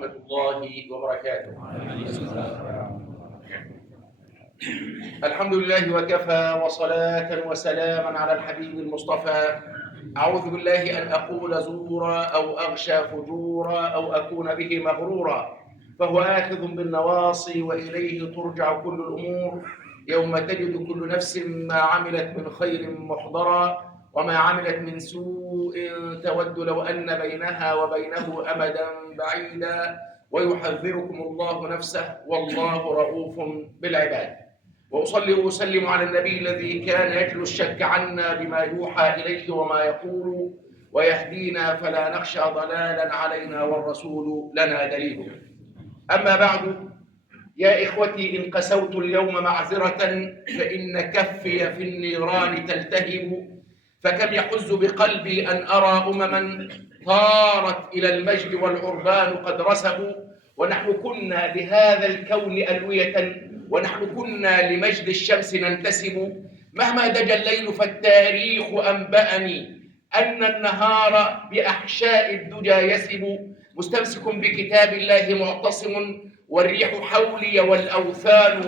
ورحمة الله وبركاته. الحمد لله وكفى، وصلاة وسلاما على الحبيب المصطفى. أعوذ بالله أن أقول زورا أو أغشى فجورا أو أكون به مغرورا، فهو آخذ بالنواصي وإليه ترجع كل الأمور، يوم تجد كل نفس ما عملت من خير محضرا وما عملت من سوء تود لو أن بينها وبينه أمدا بعيدا، ويحذركم الله نفسه والله رؤوف بالعباد. وأصلي وأسلم على النبي الذي كان يجلو الشك عنا بما يوحى إليه وما يقول، ويهدينا فلا نخشى ضلالا علينا والرسول لنا دليل. أما بعد، يا إخوتي، إن قسوت اليوم معذرة فإن كفي في النيران تلتهب، فكم يحز بقلبي أن أرى أمما طارت إلى المجد والعربان قد رسبوا، ونحن كنا لهذا الكون ألوية، ونحن كنا لمجد الشمس ننتسب. مهما دجى الليل فالتاريخ أنبأني أن النهار بأحشاء الدجى يسب، مستمسك بكتاب الله معتصم، والريح حولي والأوثان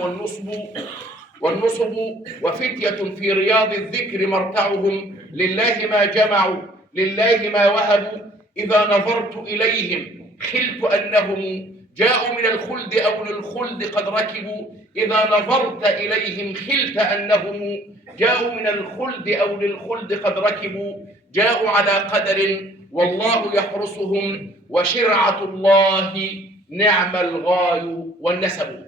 والنصب وفتية في رياض الذكر مرتعهم، لله ما جمعوا لله ما وهبوا، إذا نظرت إليهم خلت أنهم جاءوا من الخلد أو للخلد قد ركبوا، إذا نظرت إليهم خلت أنهم جاءوا من الخلد أو للخلد قد ركبوا، جاءوا على قدر والله يحرسهم، وشرعة الله نعم الغاي والنسب.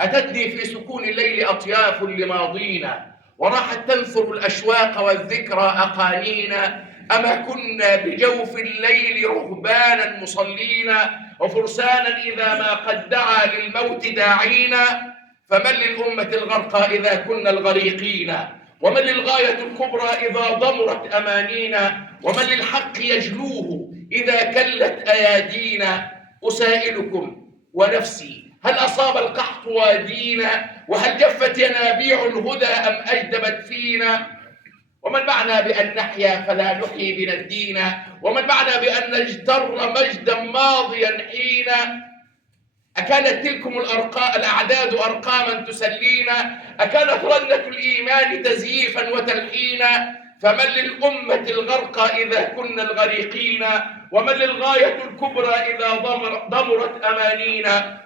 أتتني في سكون الليل أطياف لماضينا، وراحت تنثر الأشواق والذكرى أقانينا، أما كنا بجوف الليل رهبانا مصلينا، وفرسانا إذا ما قد دعا للموت داعينا، فمن للأمة الغرقى إذا كنا الغريقين، ومن للغاية الكبرى إذا ضمرت أمانينا، ومن للحق يجلوه إذا كلت أيادينا. أسائلكم ونفسي، هل أصاب القحط وادينا؟ وهل جفت ينابيع الهدى أم أجدبت فينا؟ ومن معنا بأن نحيا فلا نحيي بنا الدين؟ ومن معنا بأن نجتر مجدا ماضيا حينا؟ أكانت تلكم الأعداد أرقاما تسلينا؟ أكانت رنة الإيمان تزييفا وتلحينا؟ فمن للأمة الغرقى إذا كنا الغريقين؟ ومن للغاية الكبرى إذا ضمرت أمانينا؟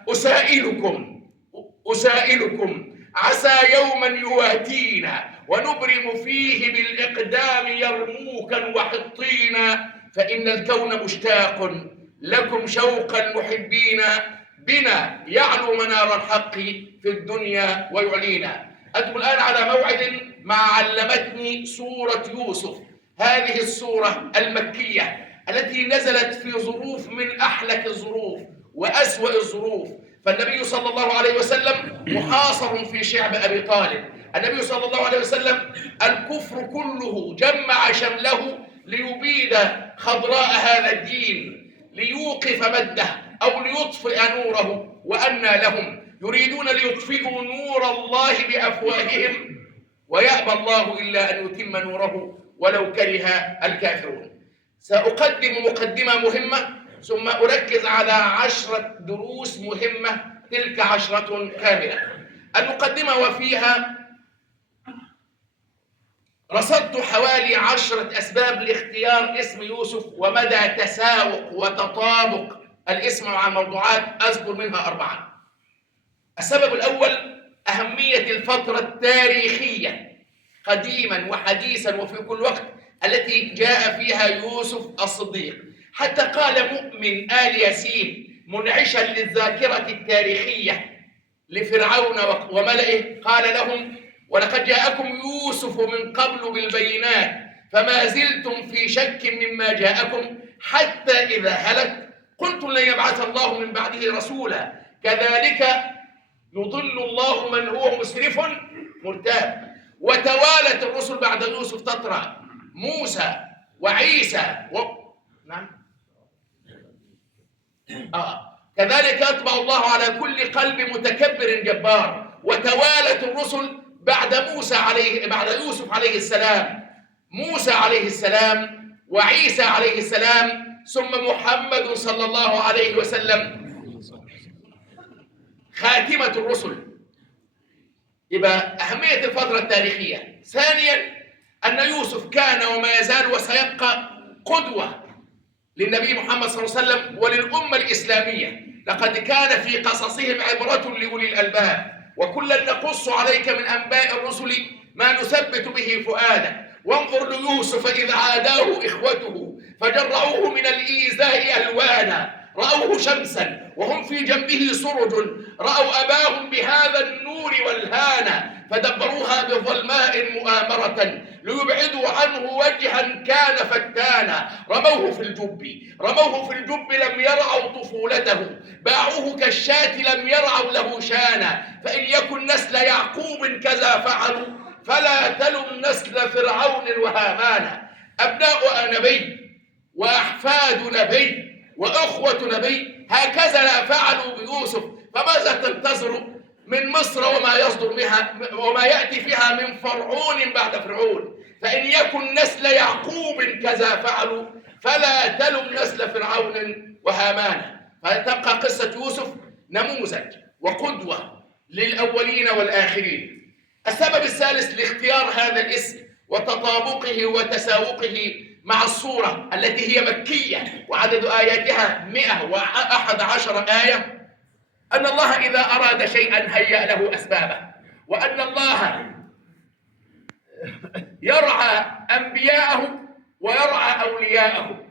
أسائلكم عسى يوما يواتينا، ونبرم فيه بالإقدام يرموكا وحطينا، فإن الكون مشتاق لكم شوقا محبينا، بنا يعلو منار الحق في الدنيا ويعلينا. أنتم الآن على موعد مع علمتني سورة يوسف، هذه السورة المكية التي نزلت في ظروف من أحلك الظروف وأسوأ الظروف. فالنبي صلى الله عليه وسلم محاصر في شعب أبي طالب. النبي صلى الله عليه وسلم الكفر كله جمع شمله ليبيد خضراء هذا الدين، ليوقف مده أو ليطفئ نوره، وأنى لهم يريدون ليطفئوا نور الله بأفواههم ويأبى الله إلا أن يتم نوره ولو كره الكافرون. سأقدم مقدمة مهمة ثم أركز على 10 دروس مهمة، تلك 10 كاملة. المقدمة وفيها رصدت حوالي 10 أسباب لاختيار اسم يوسف ومدى تساوق وتطابق الاسم مع الموضوعات، أذكر منها 4. السبب الأول أهمية الفترة التاريخية قديما وحديثا وفي كل وقت التي جاء فيها يوسف الصديق، حتى قال مؤمن آل ياسين منعشا للذاكرة التاريخية لفرعون وملئه، قال لهم: ولقد جاءكم يوسف من قبل بالبينات فما زلتم في شك مما جاءكم حتى إذا هلك قلتم لن يبعث الله من بعده رسولا كذلك يضل الله من هو مسرف مرتاب. وتوالت الرسل بعد يوسف تترى، موسى وعيسى نعم كذلك يطبع الله على كل قلب متكبر جبار. وتوالت الرسل بعد يوسف عليه السلام، موسى عليه السلام وعيسى عليه السلام، ثم محمد صلى الله عليه وسلم. خاتمة الرسل، يبقى أهمية الفترة التاريخية. ثانيا أن يوسف كان وما يزال وسيبقى قدوة للنبي محمد صلى الله عليه وسلم وللأمة الإسلامية. لقد كان في قصصهم عبرة لأولي الألباب، وكلا نقص عليك من أنباء الرسل ما نثبت به فؤادك. وانظر ليوسف إذ عاداه إخوته فجرعوه من الإيذاء ألوانا، رأوه شمسا وهم في جنبه سرج، رأوا أباهم بهذا النور والهانا، فدبروها بظلماء مؤامرة ليبعدوا عنه وجها كان فتانا. رموه في الجب لم يرعوا طفولته، باعوه كالشاة لم يرعوا له شانا. فإن يكن نسل يعقوب كذا فعلوا فلا تلم نسل فرعون وهامان. أبناء نبي وأحفاد نبي وأخوة نبي هكذا لا فعلوا بيوسف، فماذا تنتظر من مصر وما يصدر منها وما يأتي فيها من فرعون بعد فرعون؟ فإن يكن نسل يعقوب كذا فعلوا فلا تلم نسل فرعون وهامان. فتبقى قصة يوسف نموذج وقدوة للأولين والآخرين. السبب الثالث لاختيار هذا الاسم وتطابقه وتساوقه مع الصورة التي هي مكية وعدد آياتها 111 آية، أن الله إذا أراد شيئا هيأ له أسبابه، وأن الله يرعى أنبياءه ويرعى أولياءه.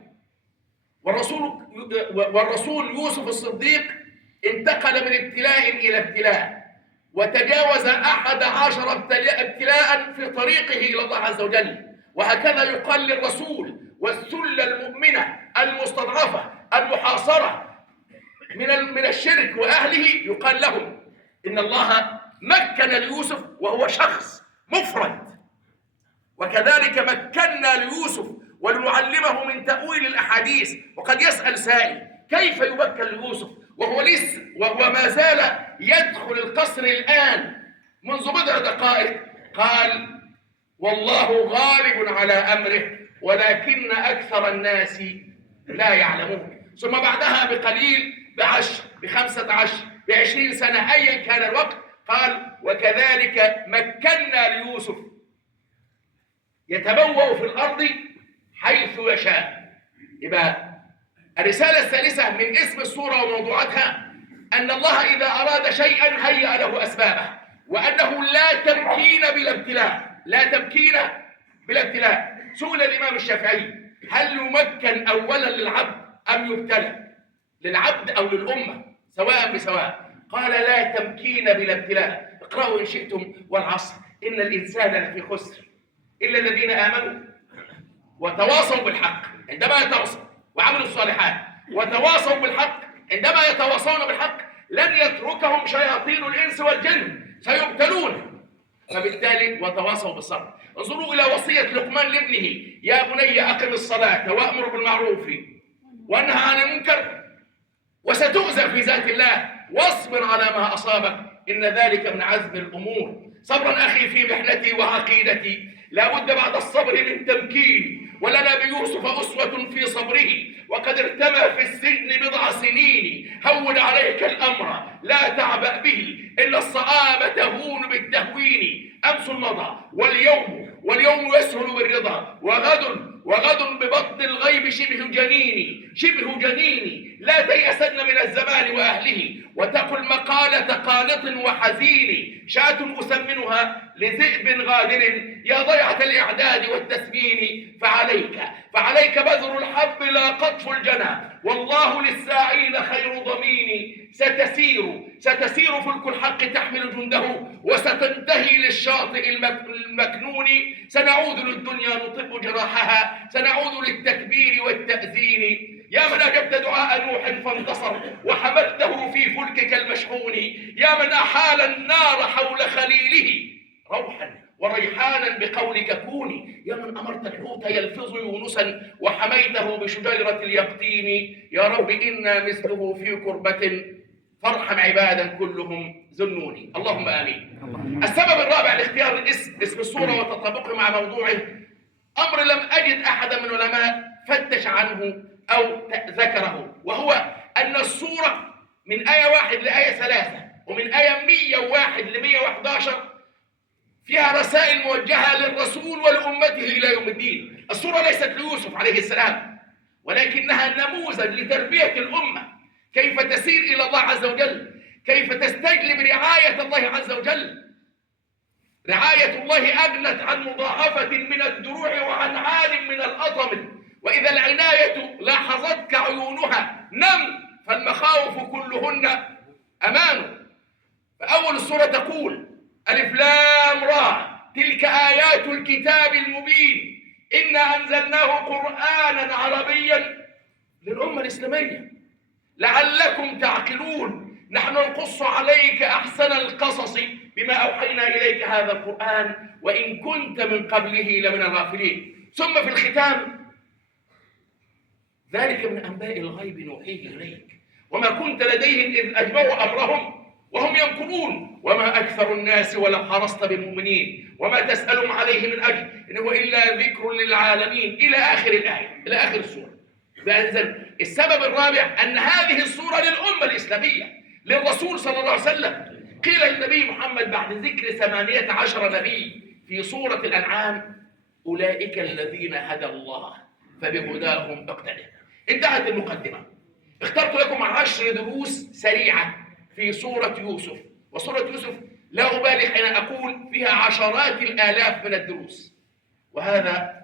والرسول يوسف الصديق انتقل من ابتلاء إلى ابتلاء، وتجاوز 11 ابتلاء في طريقه إلى الله عز وجل. وهكذا يقال للرسول والسلة المؤمنة المستضعفة المحاصرة من الشرك وأهله، يقال لهم إن الله مكن ليوسف وهو شخص مفرد. وكذلك مكنا ليوسف ولنعلمه من تأويل الأحاديث. وقد يسأل سائل كيف يمكن ليوسف وهو لسه وما زال يدخل القصر الآن منذ بضع دقائق؟ قال والله غالب على أمره ولكن أكثر الناس لا يعلمون. ثم بعدها بقليل ب10 ب15 ب20 سنة أيا كان الوقت قال وكذلك مكنا ليوسف يتبوأ في الأرض حيث يشاء. يبقى الرسالة الثالثة من اسم السورة وموضوعاتها أن الله إذا أراد شيئا هيأ له أسبابه، وأنه لا تمكين بلا ابتلاء، لا تمكين بلا ابتلاء. سئل الإمام الشافعي هل يمكن أولا للعبد أم يبتلى؟ للعبد أو للأمة سواء بسواء. قال لا تمكين بلا ابتلاء. اقرأوا إن شئتم والعصر إن الإنسان لفي خسر إلا الذين آمنوا وتواصوا بالحق عندما يتواصوا وعملوا الصالحات وتواصوا بالحق عندما يتواصون بالحق لن يتركهم شياطين الإنس والجن، سيبتلون. فبالتالي وتواصوا بالصبر. انظروا إلى وصية لقمان لابنه يا بني أقم الصلاة وأمر بالمعروف وانهى عن المنكر وستؤذى في ذات الله واصبر على ما أصابك إن ذلك من عزم الأمور. صبرا أخي في محنتي وعقيدتي، لا بد بعد الصبر من تمكين. ولنا بيوسف أسوة في صبره وقد ارتمى في السجن بضع سنين. هون عليك الأمر لا تعبأ به إلا الصعاب تهون بالتهوين. أمس مضى واليوم يسهل بالرضا وغد ببطن الغيب شبه جنيني. لا تيأسن من الزمان وأهله وتقل مقالة قانط وحزين. شاة أسمنها لذئب غادر يا ضيعة الإعداد والتسمين. فعليك بذر الحب لا قطف الجنى والله للساعين خير ضمين. ستسير فلك الحق تحمل جنده وستنتهي للشاطئ المكنون. سنعود للدنيا نطب جراحها سنعود للتكبير والتأذين. يا من أجبت دعاء نوح فانتصر وحملته في فلكك المشحون. يا من أحال النار حول خليله روحا وريحانا بقولك كوني. يا من أمرت الحوت يلفظ يونسا وحميته بشجيرة اليقطين. يا رب إنا مثله في كربة فارحم عبادا كلهم ذنوني. اللهم آمين. السبب الرابع لاختيار اسم السورة وتطابقه مع موضوعه أمر لم أجد أحدا من العلماء فتش عنه أو ذكره، وهو أن السورة من آية 1 لآية 3 ومن آية 101 ل 111 فيها رسائل موجهة للرسول ولأمته إلى يوم الدين. السورة ليست ليوسف عليه السلام، ولكنها نموذج لتربية الأمة، كيف تسير إلى الله عز وجل، كيف تستجلب رعاية الله عز وجل. رعاية الله أغنت عن مضاعفة من الدروع وعن عال من الأطم، وإذا العناية لاحظتك عيونها نم، فالمخاوف كلهن أمان. فأول السورة تقول: ألف لام را تلك آيات الكتاب المبين إنا أنزلناه قرآنا عربيا للأمة الإسلامية لعلكم تعقلون، نحن نقص عليك أحسن القصص بما أوحينا إليك هذا القرآن وإن كنت من قبله لمن الغافلين. ثم في الختام: ذلك من أنباء الغيب نوحيه إليك وما كنت لديهم إذ أجمعوا أمرهم وهم يمكرون وما أكثر الناس ولو حرصت بالمؤمنين وما تسألهم عليه من أجر إن هو إلا ذكر للعالمين إلى آخر الآية، إلى آخر السورة. بأنزل السبب الرابع أن هذه السورة للأمة الإسلامية، للرسول صلى الله عليه وسلم. قيل للنبي محمد بعد ذكر 18 نبي في سورة الأنعام: أولئك الذين هدى الله فبهداهم اقتدوا. انتهت المقدمة. اخترت لكم 10 دروس سريعة في سورة يوسف، وسورة يوسف لا أبالغ حين أقول فيها عشرات الآلاف من الدروس، وهذا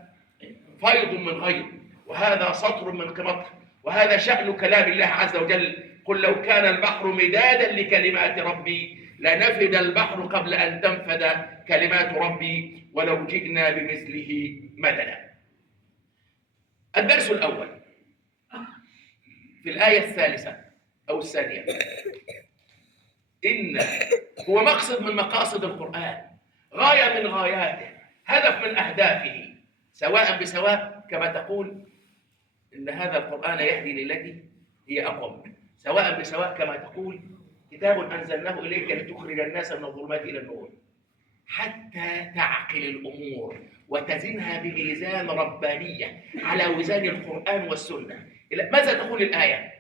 فيض من غيظ، وهذا سطر من قمطر، وهذا شأن كلام الله عز وجل: قل لو كان البحر مدادا لكلمات ربي لنفد البحر قبل أن تنفد كلمات ربي ولو جئنا بمثله مددا. الدرس الأول في الآية الثالثة أو الثانية: إن هو مقصد من مقاصد القرآن، غاية من غاياته، هدف من أهدافه، سواء بسواء كما تقول إن هذا القرآن يهدي للتي هي أقوم، سواء بسواء كما تقول كتاب أنزلناه إليك لتخرج الناس من الظلمات إلى النور، حتى تعقل الأمور وتزنها بميزان ربانية على وزان القرآن والسنة. ماذا تقول الآية؟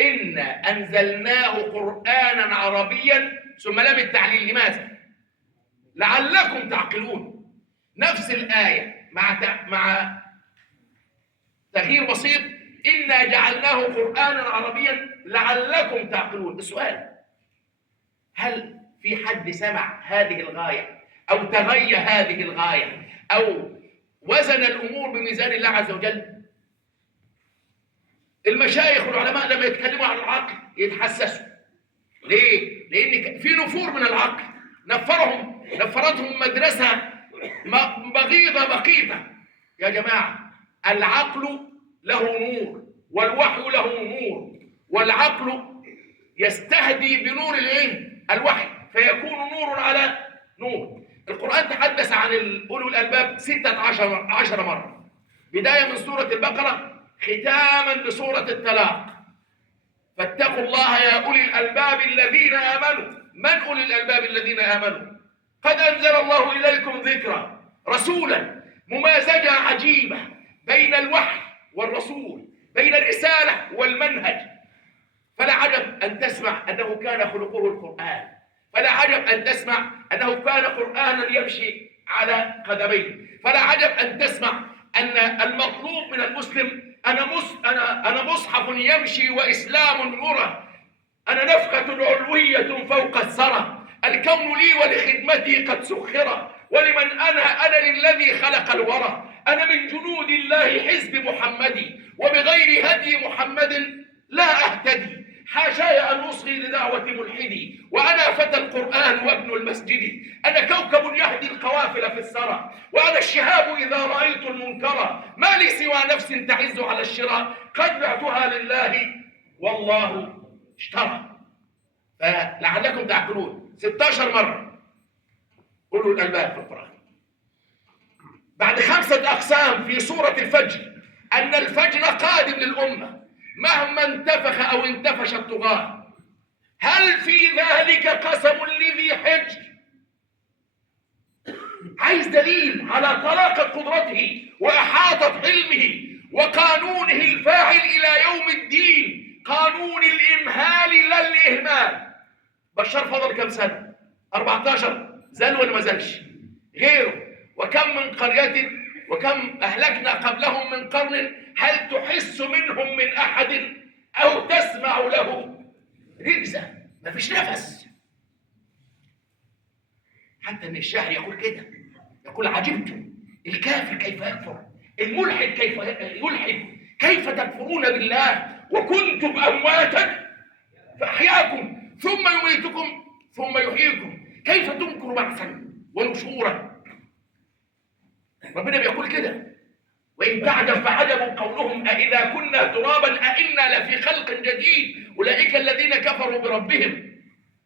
إن أنزلناه قرآنا عربيا، ثم لام التعليل. لماذا؟ لعلكم تعقلون. نفس الآية مع تغيير بسيط: إنا جعلناه قرآنا عربيا لعلكم تعقلون. السؤال: هل في حد سمع هذه الغاية أو تغير هذه الغاية أو وزن الأمور بميزان الله عز وجل؟ المشايخ والعلماء لما يتكلموا عن العقل يتحسسوا. ليه؟ لأن في نفور من العقل نفرتهم مدرسة بغيضة بقيتة. يا جماعة، العقل له نور والوحي له نور، والعقل يستهدي بنور الوحي فيكون نور على نور. القرآن تحدث عن أولو الألباب 16 مرة، بداية من سورة البقرة ختاما بسورة الطلاق: فاتقوا الله يا أولي الألباب الذين آمنوا. من أولي الألباب الذين آمنوا؟ قد أنزل الله إليكم ذكرا رسولا ممازجة عجيبة بين الوحي والرسول، بين الرسالة والمنهج. فلا عجب أن تسمع أنه كان خلقه القرآن، فلا عجب أن تسمع أنه كان قرآنا يمشي على قدميه، فلا عجب أن تسمع أن المطلوب من المسلم: أنا مصحف يمشي وإسلام يرى، أنا نفخة علوية فوق الثرى، الكون لي ولخدمتي قد سخر، ولمن أنا للذي خلق الورى، أنا من جنود الله حزب محمدي، وبغير هدي محمد لا أهتدي، حاشاي أن أصغي لدعوة ملحدي، وأنا فتى القرآن وابن المسجد، أنا كوكب يهدي القوافل في السرى، وأنا الشهاب إذا رأيت المنكر، ما لي سوى نفس تعز على الشراء، قد بعتها لله والله اشترى. فلعلكم تعقلون 16 مرة أولو الألباب في القرآن. بعد 5 أقسام في سورة الفجر أن الفجر قادم للأمة مهما انتفخ أو انتفش الطغاة. هل في ذلك قسم لذي حجر؟ عايز دليل على طلاقة قدرته وإحاطة علمه وقانونه الفاعل إلى يوم الدين، قانون الإمهال لا الإهمال. بشار فضل كم سنة؟ 14. زال ولا ما زالش؟ غيره. وكم من قرية وكم أهلكنا قبلهم من قرن هل تحس منهم من أحد أو تسمع له ركزة. ما فيش نفس. حتى ان الشاعر يقول كده، يقول عجبت الكافر كيف يكفر، الملحد كيف يلحد، كيف تكفرون بالله وكنتم أمواتا فأحياكم ثم يميتكم ثم يحييكم، كيف تنكر بعثا ونشورا. ربنا بيقول كده: وإن تعجب فعجب قولهم أإذا كنا ترابا أإنا لفي خلق جديد أولئك الذين كفروا بربهم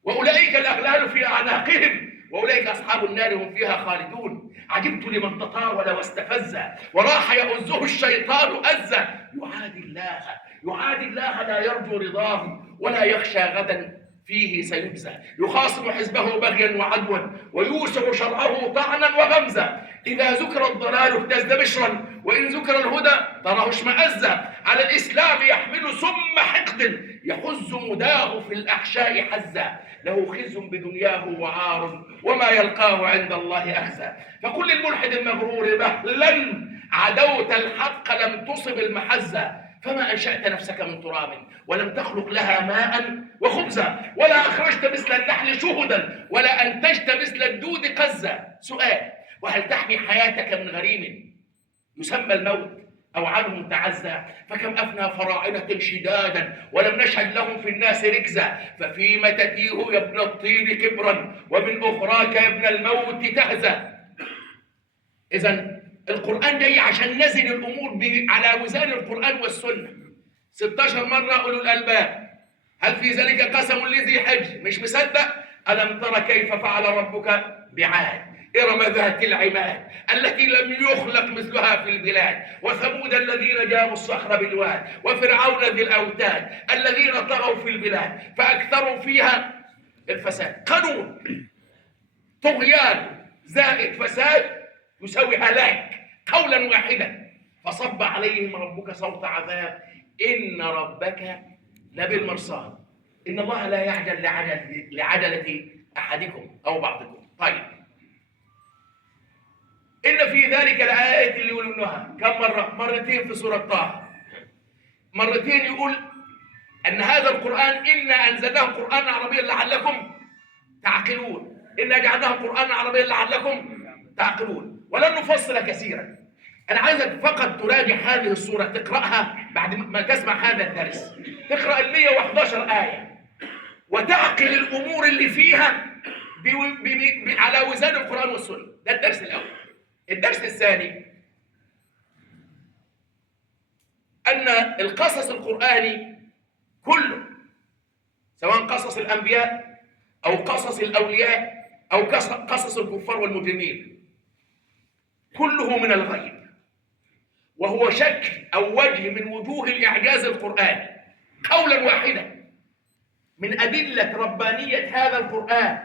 وأولئك الأغلال في أعناقهم وأولئك أصحاب النار هم فيها خالدون. عجبت لمن تطاول واستفز وراح يؤزه الشيطان أزة، يعادي الله لا يرجو رضاه ولا يخشى غدا فيه سيجزى، يخاصم حزبه بغيا وعدوا ويوسع شرعه طعنا وغمزا، إذا ذكر الضلال اهتز بشرا وإن ذكر الهدى تراه اشمأزا، على الإسلام يحمل سم حقد يحز مداه في الأحشاء حزا، له خزي بدنياه وعار وما يلقاه عند الله أخزى. فكل الملحد المغرور مهلا عدوت الحق لم تصب المحزة، فما أنشأت نفسك من تراب ولم تخلق لها ماء وخبزا، ولا أخرجت مثل النحل شهدا ولا أنتجت مثل الدود قزا. سؤال: وهل تحمي حياتك من غريم يسمى الموت أو عنه متعزى؟ فكم أفنى فراعنة شدادا ولم نشهد لهم في الناس ركزا، ففيما تتيه يا ابن الطين كبرا ومن أخراك يا ابن الموت تهزى. إذن القرآن جاي عشان نزل الأمور على وزان القرآن والسنة. 16 مرة أولو الألباب، هل في ذلك قسم لذي حجر؟ مش مصدق؟ ألم تر كيف فعل ربك بعاد إرم ذات العماد التي لم يخلق مثلها في البلاد، وثمود الذين جابوا الصخر بالواد، وفرعون ذي الأوتاد الذين طغوا في البلاد فأكثروا فيها الفساد. قانون طغيان زائد فساد يساوي هلاك قولا واحدا، فصب عليهم ربك صوت عذاب إن ربك لبالمرصاد إن الله لا يعجل لعجلة أحدكم أو بعضكم. طيب، إن في ذلك الآيات اللي يقولونها كم مرة؟ مرتين في سورة طه، مرتين يقول أن هذا القرآن إنا أنزلناه قرآنا عربيا لعلكم تعقلون، إنا جعلناه قرآنا عربيا لعلكم تعقلون. ولن نفصل كثيرا، أنا عايزك فقط تراجع هذه السورة، تقرأها بعد ما تسمع هذا الدرس، تقرأ 111 آية وتعقل الأمور اللي فيها على وزان القرآن والسنة. ده الدرس الأول. الدرس الثاني أن القصص القرآني كله، سواء قصص الأنبياء أو قصص الأولياء أو قصص الكفار والمجرمين، كله من الغيب، وهو شكل أو وجه من وجوه الإعجاز القرآني قولا واحدا. من أدلة ربانية هذا القرآن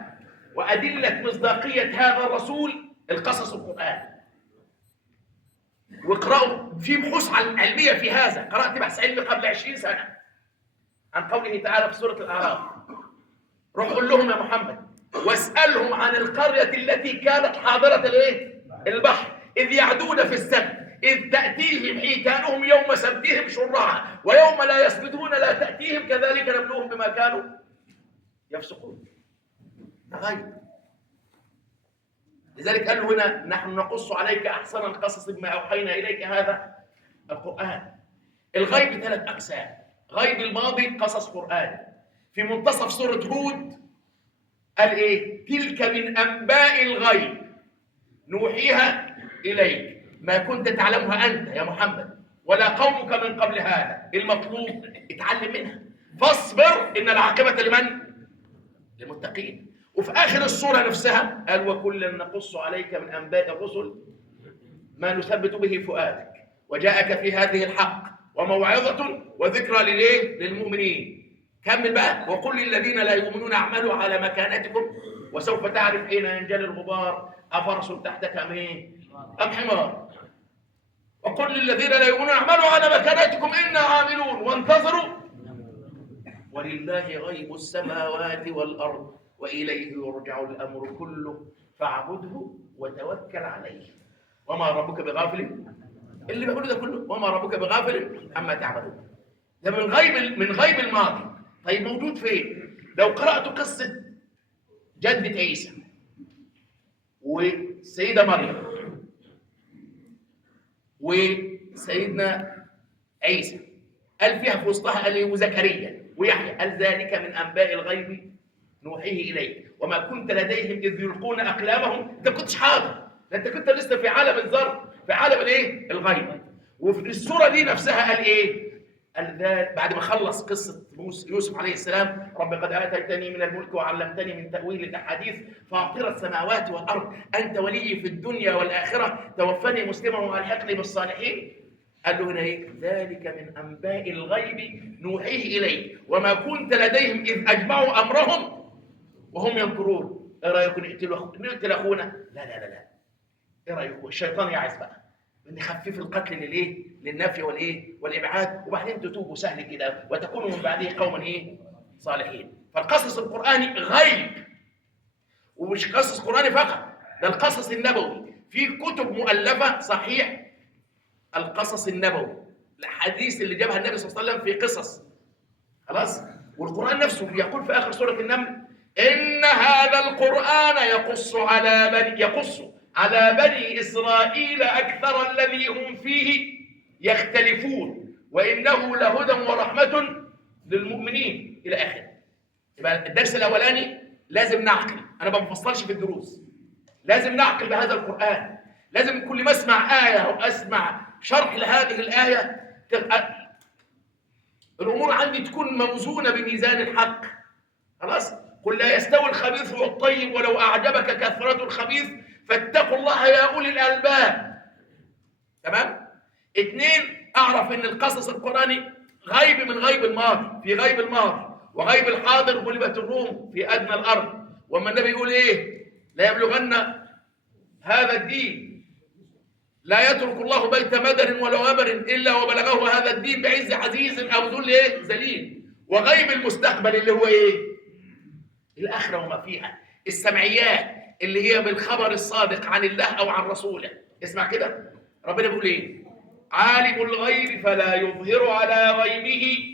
وأدلة مصداقية هذا الرسول القصص القرآني. واقرأوا في بحوث علمية في هذا، قرأت بحث علمي قبل 20 سنة عن قوله تعالى في سورة الأعراف: روح قول لهم يا محمد واسألهم عن القرية التي كانت حاضرة البحر إذ يعدون في السبت إذ تأتيهم حيتانهم يوم سبتهم شرعا ويوم لا يسبتون لا تأتيهم كذلك نبلوهم بما كانوا يفسقون. غيب. لذلك قال له هنا: نحن نقص عليك أحسن القصص بما أوحينا إليك هذا القرآن. الغيب 3 أقسام: غيب الماضي قصص قرآن، في منتصف سورة هود قال إيه؟ تلك من أنباء الغيب نوحيها إليك ما كنت تعلمها أنت يا محمد ولا قومك من قبل هذا. المطلوب اتعلم منها، فاصبر إن العاقبة لمن؟ للمتقين. وفي آخر السورة نفسها قال: وكلا نقص عليك من أنباء الرسل ما نثبت به فؤادك وجاءك في هذه الحق وموعظة وذكرى للمؤمنين. كمل بقى: وقل للذين لا يؤمنون اعملوا على مكانتكم وسوف تعرف حين ينجلي الغبار أفرس تحتك أم حمار. وقل للذين لا يؤمنون اعملوا على مكانتكم إنا عاملون وانتظروا ولله غيب السماوات والأرض وإليه يرجع الأمر كله فاعبده وتوكل عليه وما ربك بغافل. اللي بقوله ده كله وما ربك بغافل عما تعملون، ده من غيب الماضي. طيب موجود فين؟ لو قرأت قصة جدة عيسى والسيدة مريم وسيدنا عيسى، قال فيها في وسطها قال وزكريا ويحيى، قال ذلك من أنباء الغيب نوحيه إليك وما كنت لديهم إذ يلقون أقلامهم. أنت ما كنتش حاضر، ده أنت كنت لسه في عالم الذر، في عالم الإيه؟ الغيب. وفي السورة دي نفسها قال إيه؟ قال ذلك بعد ما خلص قصة يوسف عليه السلام: رب قد آتيتني من الملك وعلمتني من تأويل الأحاديث فاطر السماوات والأرض أنت ولي في الدنيا والآخرة توفني مسلما وألحقني بالصالحين. قال له هنا ايه؟ ذلك من انباء الغيب نوحيه اليك وما كنت لديهم اذ اجمعوا امرهم وهم ينكرون. ايه رايكم نقتل اخونا؟ لا لا لا لا. ايه رايكم؟ الشيطان يعز بقى نخفف القتل للايه؟ للنفي والايه؟ والابعاد، وبعدين تتوبوا سهل كده وتكونوا من بعده قوما ايه؟ صالحين. فالقصص القراني غيب، ومش قصص قراني فقط، ده القصص النبوي. في كتب مؤلفه صحيح القصص النبوي، الحديث اللي جابها النبي صلى الله عليه وسلم في قصص، خلاص. والقرآن نفسه يقول في آخر سورة النمل: إن هذا القرآن يقص على بني إسرائيل أكثر الذي هم فيه يختلفون وإنه لهدى ورحمة للمؤمنين إلى آخره. يبقى الدرس الأولاني لازم نعقل، أنا ما بفصلش في الدروس، لازم نعقل بهذا القرآن. لازم كل ما أسمع آية أو أسمع شرح لهذه الآية الأمور عندي تكون موزونة بميزان الحق، خلاص. قل لا يستوي الخبيث والطيب ولو أعجبك كثرة الخبيث فاتقوا الله يا أولي الألباب. تمام؟ 2، أعرف إن القصص القرآني غيب من غيب الماضي، في غيب الماضي وغيب الحاضر. غلبت الروم في أدنى الأرض، وأما النبي يقول إيه؟ لا يبلغن هذا الدين، لا يترك الله بيت مدر ولا وبر إلا وبلغه هذا الدين بعز عزيز أو ذل إيه؟ ذليل. وغيب المستقبل اللي هو إيه؟ الآخرة وما فيها، السمعيات اللي هي بالخبر الصادق عن الله أو عن رسوله. اسمع كده، ربنا بيقول إيه؟ عالم الغيب فلا يظهر على غيبه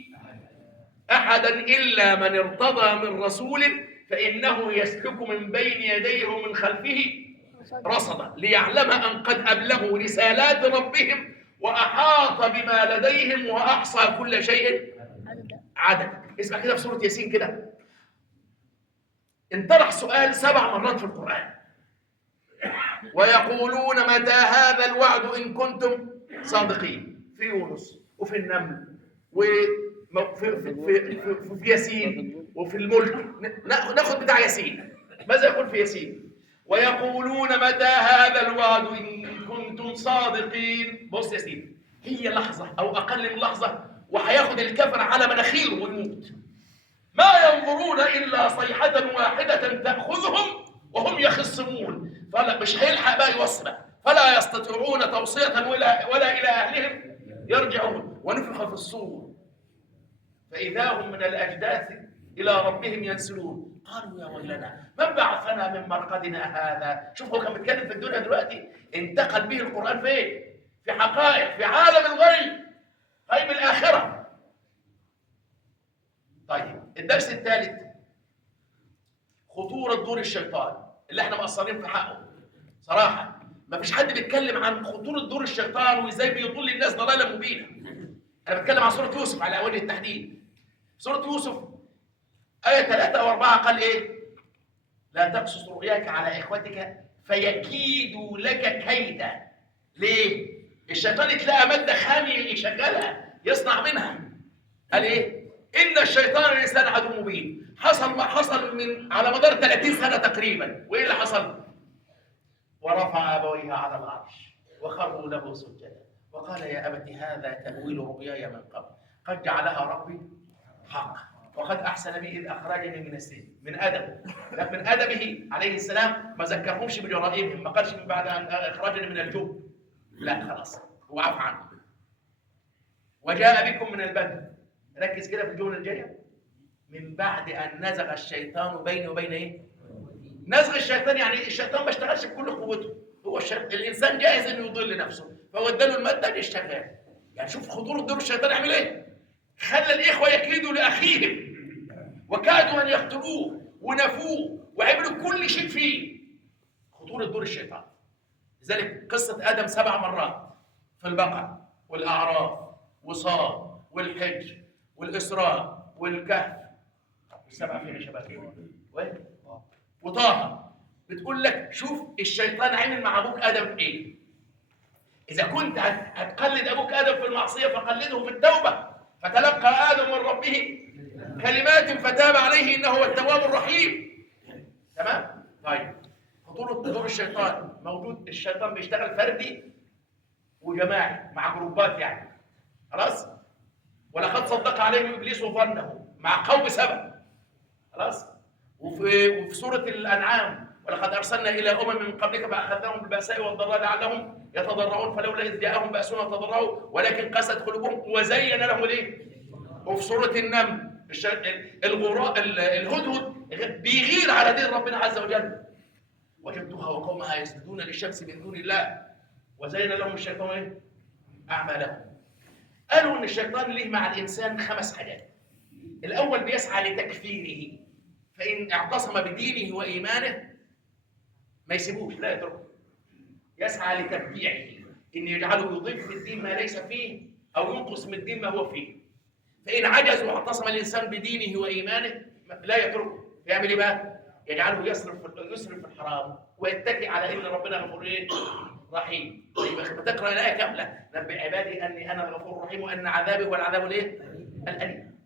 أحدا إلا من ارتضى من رسول فإنه يسلك من بين يديه ومن خلفه رصدا ليعلم أن قد أبلغوا رسالات ربهم وأحاط بما لديهم وأحصى كل شيء عددا. اسمع كده في سورة ياسين كده، انطرح سؤال 7 مرات في القرآن: ويقولون متى هذا الوعد إن كنتم صادقين. في يونس وفي النمل وفي ياسين وفي الملك. ناخذ بتاع ياسين، ماذا يقول في ياسين؟ ويقولون متى هذا الوعد إن كنتم صادقين. بص يا سيدي، هي لحظة أو أقل من لحظة وهياخد الكفر على مناخيره ويموت. ما ينظرون إلا صيحة واحدة تأخذهم وهم يخصمون، فلا مش هيلحق بقى يوصل، فلا يستطيعون توصية ولا إلى أهلهم يرجعون. ونفخ في الصور فإذا هم من الأجداث إلى ربهم ينسلون قالوا يا ويلنا من بعثنا من مرقدنا هذا. شوف هو كان بيتكلم في الدنيا دلوقتي، انتقل به القرآن فين؟ في حقائق، في عالم الغيب، غيب الآخرة. طيب الدرس الثالث: خطورة دور الشيطان اللي احنا مقصرين في حقه. صراحة ما فيش حد بيتكلم عن خطورة دور الشيطان وازاي بيضل الناس ضلالا مبينا. انا بتكلم عن سورة يوسف على وجه التحديد. سورة يوسف آية 3 أو 4 قال إيه؟ لا تقصص رؤياك على إخوتك فيكيدوا لك كيدا. ليه؟ الشيطان اتلاقى مادة خامية يشغلها يصنع منها. قال إيه؟ إن الشيطان الإنسان عدو مبين. حصل ما حصل من على مدار 30 سنة تقريبا. وإيه اللي حصل؟ ورفع أبويه على العرش وخروا له سجدا وقال يا أبت هذا تأويل رؤياي من قبل قد جعلها ربي حقا وقد أحسن بي إذ أخرجني من السجن. من أدبه عليه السلام ما ذكرهمش بجرائمهم، ما قالش من بعد أن أخرجني من الجب، لا خلاص هو عفى عنه. وجاء بكم من البدو. ركز كده في الجملة الجاية: من بعد أن نزغ الشيطان بيني وبين إيه؟ نزغ الشيطان يعني الشيطان ما اشتغلش بكل قوته، هو الإنسان جاهز إنه يضل نفسه، فهو اداله المادة يشتغل. يعني شوف خطورة دور الشيطان يعمل إيه؟ خلى الإخوة يكيدوا لأخيهم وكادوا أن يقتلوه ونفوه وعملوا كل شيء فيه. خطورة دور الشيطان. لذلك قصة آدم 7 مرات في البقرة والأعراف وصاد والحج والإسراء والكهف. السبعة فين يا شباب؟ وين؟ وطه. بتقول لك شوف الشيطان عمل مع أبوك آدم إيه؟ إذا كنت هتقلد أبوك آدم في المعصية فقلده في التوبة. فتلقى آدم من ربه كلمات فتاب عليه إنه هو التواب الرحيم. تمام؟ طيب خطورة دور الشيطان موجود. الشيطان بيشتغل فردي وجماعي مع جروبات يعني. خلاص؟ ولقد صدق عليهم إبليس ظنه مع قوم سبأ. خلاص؟ وفي سورة الأنعام ولقد أرسلنا إلى من قبلك فأخذناهم بالبأساء والضراء لعلهم يتضرعون فلولا إذ جاءهم بأسنا تضرعوا ولكن قست قلوبهم وزين لهم الإيه؟ وفي سورة النمل الهدهد بيغير على دين ربنا عز وجل. وجدتها وقومها يسجدون للشمس من دون الله وزين لهم الشيطان إيه؟ أعمالهم. قالوا إن الشيطان له مع الإنسان 5 حاجات. الأول بيسعى لتكفيره، فإن اعتصم بدينه وإيمانه ما يسيبوش، لا يتركه. يسعى لتبديعه، إن يجعله يضيف في الدين ما ليس فيه أو ينقص من الدين ما هو فيه. فإن عجز واعتصم الإنسان بدينه وإيمانه لا يتركه. يعمل إيه بقى؟ يجعله يسرف في الحرام ويتكئ على إن ربنا غفور إيه؟ رحيم. يبقى تقرأ الآية كاملة: نبئ عبادي أني أنا الغفور الرحيم وأن عذابي هو العذاب الإيه؟ الأليم.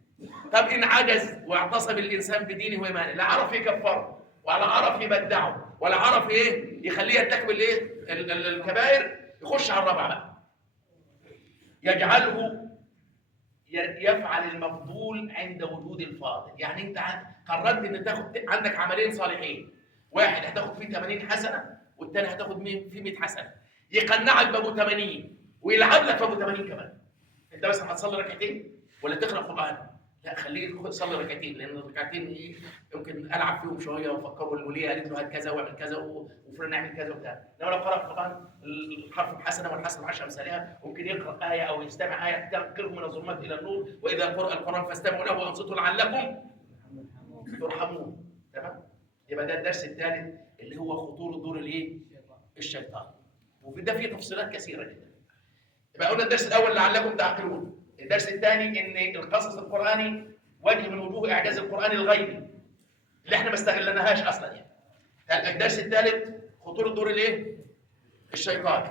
طب إن عجز واعتصم الإنسان بدينه وإيمانه لا عرف يكفره ولا عرف يبدعه ولا عرف إيه يخليه يرتكب الإيه؟ الكبائر، يخش على الرابعة بقى. يجعله يفعل المفضول عند وجود الفاضل. يعني أنت قررت إن تاخد عندك عملين صالحين، واحد هتاخد فيه 80 حسنة والثاني هتاخد فيه 100 حسنة، يقنعك بأبو 80 ويلعب لك بأبو 80 كمان. أنت بس هتصلي ركعتين ولا تقرأ قرآن؟ لا، خليه يصلي ركعتين، لان الركعتين ايه يمكن العب فيهم شويه وافكره الوليه قالت له هات كذا واعمل كذا وفلان نعمل كذا وبتاع. لو قرأ القرآن الحرف بحسنه والحسنه 10 امثالها، ممكن يقرأ آية او يستمع آية تنقلهم من الظلمات الى النور، واذا قرأ القرآن فاستمعوا له وانصتوا لعلكم ترحمون. تمام؟ يبقى ده الدرس الثالث اللي هو خطوره دور الايه؟ الشيطان. وفي ده فيه تفصيلات كثيره جدا. يبقى قلنا الدرس الاول لعلكم تعقلون. الدرس الثاني ان القصص القرآني وجه من وجوه اعجاز القرآن الغيبي اللي احنا ما استغلناهاش اصلا يعني. الدرس الثالث خطوره دور الايه؟ الشيطان.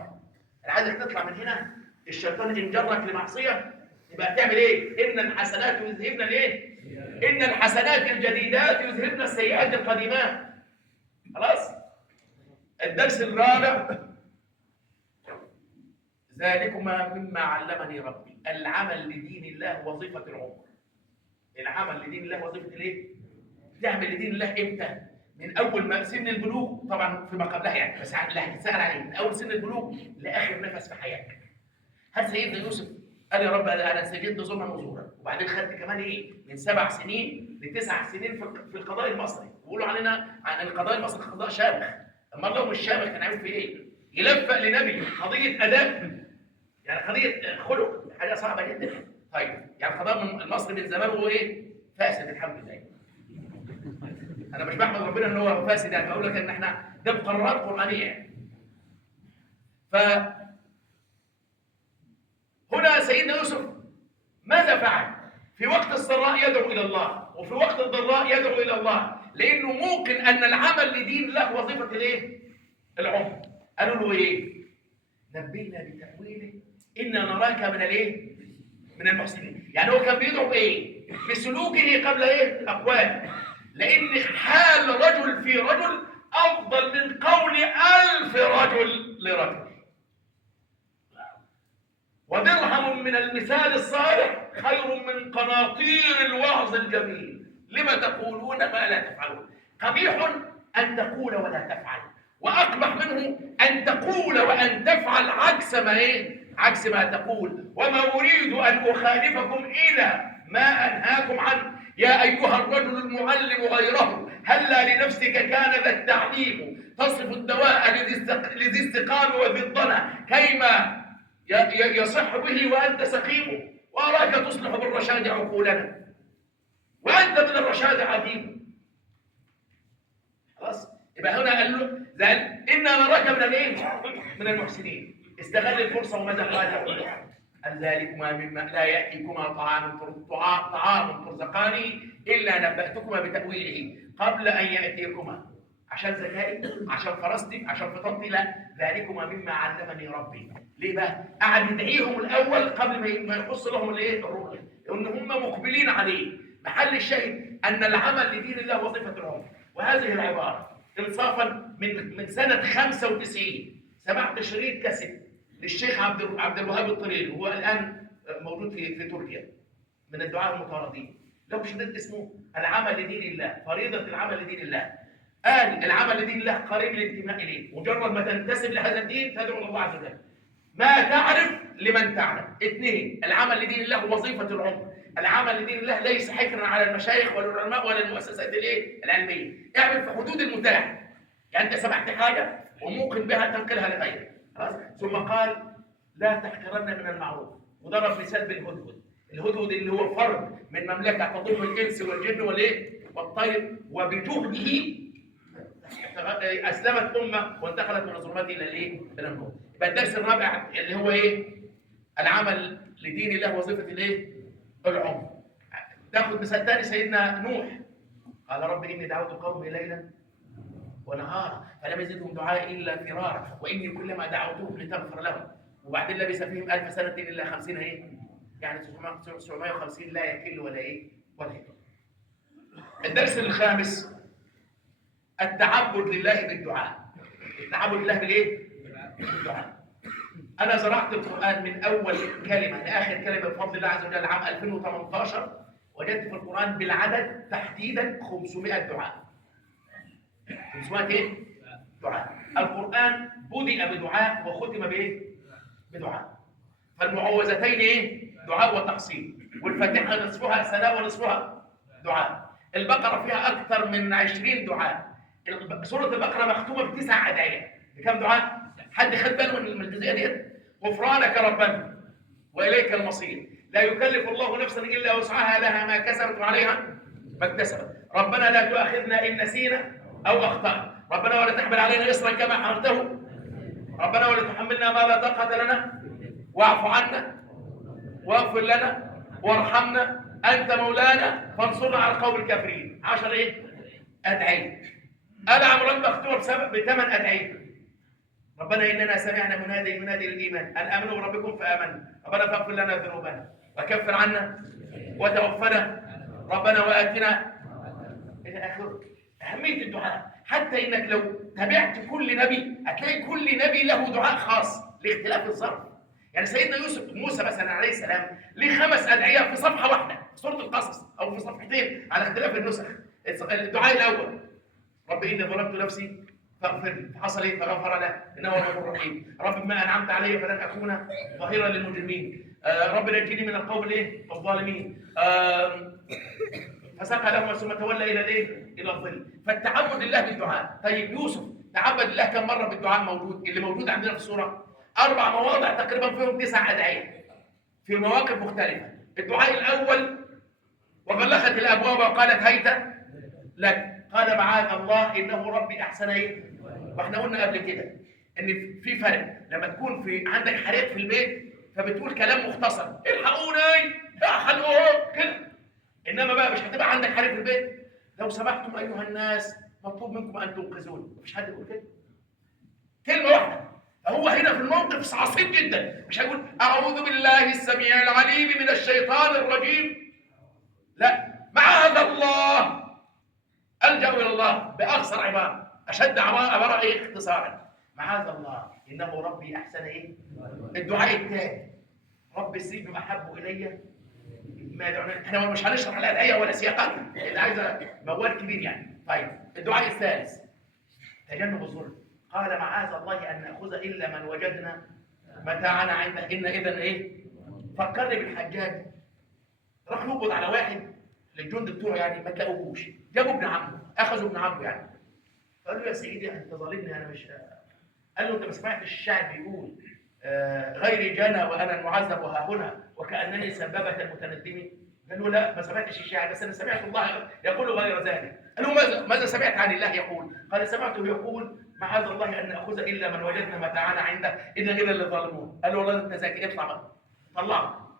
انا عايزك تطلع من هنا. الشيطان ان جرك لمعصيه يبقى تعمل ايه؟ ان الحسنات يذهبن الايه؟ ان الحسنات الجديدات يذهبن السيئات القديمات. خلاص؟ الدرس الرابع ذلكما مما علمني ربي. العمل لدين الله وظيفة العمر. العمل لدين الله وظيفة الايه؟ تعمل لدين الله امتى؟ من اول ما سن البلوغ، طبعا فيما قبلها يعني، بس اللي هتسأل عليه من اول سن البلوغ لاخر نفس في حياتك. هل سيدنا يوسف قال يا رب انا سجنت ظلما وزورا، وبعدين خدت كمان ايه؟ من 7 سنين ل9 سنين في القضاء المصري، بيقولوا علينا عن القضاء المصري قضاء شامخ. اما لو مش شامخ كان عامل في ايه؟ يلفق لنبي قضيه اداب، يعني قضيه خلق، حاجه صعبه جدا. طيب يعني القضاء المصري من زمان هو ايه؟ فاسد الحمد لله. انا مش بحمد ربنا ان هو فاسد، يعني بقول لك ان احنا ده مقررات قرانيه. ف هنا سيدنا يوسف ماذا فعل؟ في وقت السراء يدعو الى الله، وفي وقت الضراء يدعو الى الله، لانه ممكن ان العمل لدين الله وظيفه الايه؟ العمر. قالوا له ايه؟ نبينا بتأويله إنا نراك من الايه؟ من المحسنين. يعني هو كان بيدعو ايه؟ بسلوكه قبل ايه؟ الأقوال. لأن حال رجل في رجل أفضل من قول 1000 رجل لرجل. ودرهم من المثال الصالح خير من قناطير الوعظ الجميل. لما تقولون ما لا تفعلون؟ قبيح أن تقول ولا تفعل، وأقبح منه أن تقول وأن تفعل عكس ما إيه؟ عكس ما تقول. وما أريد أن أخالفكم إلى ما أنهاكم عنه يا أيها الرجل المعلم غيره هلا لنفسك كان ذا التعليم تصف الدواء لذي استقام وذي الضنا كيما يصح به وأنت سقيم وأراك تصلح بالرشاد عقولنا وأنت من الرشاد عديم. خلاص يبقى هنا قال له إنا نراك من الإيه؟ من المحسنين. استغل الفرصة وماذا قال؟ قال ذلكما مما لا يأتيكما طعام ترزقانه إلا نبأتكما بتأويله قبل أن يأتيكما. عشان ذكائي، عشان فرستي، عشان فطنتي؟ لا، ذلكما مما علمني ربي. ليه بقى؟ قعد يدعيهم الأول قبل ما يخص لهم الإيه؟ الرؤية، لأن هم مقبلين عليه. محل الشاهد أن العمل لدين الله وظيفة العمر. وهذه العبارة انصافا من سنة 95 سمعت شريط كاسيت للشيخ عبد الوهاب الطريري، وهو الآن موجود في تركيا، من الدعاة المتواضعين. له شريط اسمه العمل لدين الله، فريضة العمل لدين الله. قال العمل لدين الله قريب الانتماء إليه، مجرد ما تنتسب لهذا الدين تدعو الله عز وجل. ما تعرف لمن تعلم. 2، العمل لدين الله وظيفة العمر. العمل لدين الله ليس حكرا على المشايخ ولا العلماء ولا المؤسسات العلمية. اعمل في حدود المتاح. يعني أنت سمعت حاجة وممكن بها تنقلها لغيرك. خلاص. ثم قال لا تحقرن من المعروف، وضرب مثال بالهدهد. الهدهد اللي هو فرد من مملكة تضم الإنس والجن والطير، وبجهده أسلمت أمة وانتقلت من الظلمات إلى النور. يبقى الدرس الرابع اللي هو العمل لدين الله وظيفة العمر. تاخذ مثال ثاني سيدنا نوح، قال رب إني دعوت قومي ليلا ونهارا فلم يزدهم دعائي إلا فرارا وإني كلما دعوتهم لتغفر لهم. وبعدين لبث فيهم 1000 سنة إلا 50 يعني 950 لا يكل ولا يكل. الدرس الخامس التعبد لله بالدعاء. التعبد لله بالدعاء. أنا زرعت القرآن من أول كلمة لآخر كلمة بفضل الله عز وجل عام 2018. وجدت في القرآن بالعدد تحديدا 500 دعاء. 500 دعاء. القرآن بدأ بدعاء وختم بدعاء. فالمعوذتين دعاء وتقسيم، والفاتحة نصفها ثناء ونصفها دعاء. البقرة فيها أكثر من 20 دعاء. سورة البقرة مختومة ب9 أدعية. بكم دعاء؟ حد خد باله من الجزئية دي؟ غفرانك ربنا وإليك المصير، لا يكلف الله نفسا إلا وسعها، لها ما كسبت وعليها ما اكتسبت. ربنا لا تؤاخذنا إن نسينا أو أخطأنا. ربنا ولا تحمل علينا إصرا كما حملته. ربنا ولا تحملنا ما لا طاقة لنا واعف عنا واغفر لنا وارحمنا أنت مولانا فانصرنا على القوم الكافرين. 10 أدعية. آل عمران مختومة ب8 أدعية. ربنا إننا سمعنا منادي ينادي للإيمان أن آمنوا بربكم فآمنا. ربنا فاغفر لنا ذنوبنا وكفر عنا وتوفنا ربنا وآتنا إلى آخره. أهمية الدعاء، حتى إنك لو تابعت كل نبي هتلاقي كل نبي له دعاء خاص لاختلاف الظرف. يعني سيدنا موسى مثلا عليه السلام ليه 5 أدعية في صفحة واحدة، سورة القصص، أو في صفحتين على اختلاف النسخ. الدعاء الأول رب إني ظلمت نفسي فاغفر لي، حصل فغفر له انه هو الغفور الرحيم. رب ما انعمت علي فلن اكون ظهيرا للمجرمين. رب نجني من القوم الظالمين. فسقى لهم ثم تولى الى الظل. فالتعبد لله بالدعاء. طيب يوسف تعبد الله كم مره بالدعاء؟ اللي موجود عندنا في السوره 4 مواضع تقريبا فيهم 9 أدعية في مواقف مختلفه. الدعاء الاول وغلقت الابواب وقالت هيت لك، قال معاذ الله انه ربي احسن واحنا قلنا قبل كده ان في فرق لما تكون عندك حريق في البيت فبتقول كلام مختصر، الحقوني احلوه كده. انما بقى مش هتبقى عندك حريق في البيت لو سمحتم ايها الناس مطلوب منكم ان تنقذوني، مفيش حد يقول كده، كلمه واحده. هو هنا في الموقف عصيب جدا، مش هيقول اعوذ بالله السميع العليم من الشيطان الرجيم، لا، معاذ الله، الجا الى الله باقصر عباره، اشد عباره اختصارا، معاذ الله انه ربي احسن الدعاء الثاني رب السجن احب الي ما يدعون. احنا مش هنشرح الادعيه ولا سياقاتها، اللي عايزه موال كبير يعني. طيب الدعاء الثالث تجنب الظلم، قال معاذ الله ان ناخذ الا من وجدنا متاعنا عنده. ان اذا فكرني بالحجاج، راح يقبض على واحد للجند بتوعه يعني، ما تلاقوهوش. جابوا ابن عمه، اخذوا ابن عمه يعني. قال له يا سيدي انت ظالمني، انا مش. قال له انت ما سمعتش الشاعر بيقول غيري جنى وانا المعذب وها هنا وكانني سبابه المتندمين؟ قال له لا ما سمعتش الشاعر، بس انا سمعت الله يقول غير ذلك. قال له ماذا سمعت عن الله يقول؟ قال سمعته يقول معاذ الله ان ناخذ الا من وجدنا متاعنا عنده الا الى الظالمون. قال له والله انت ذكي، اطلع بقى، طلعه.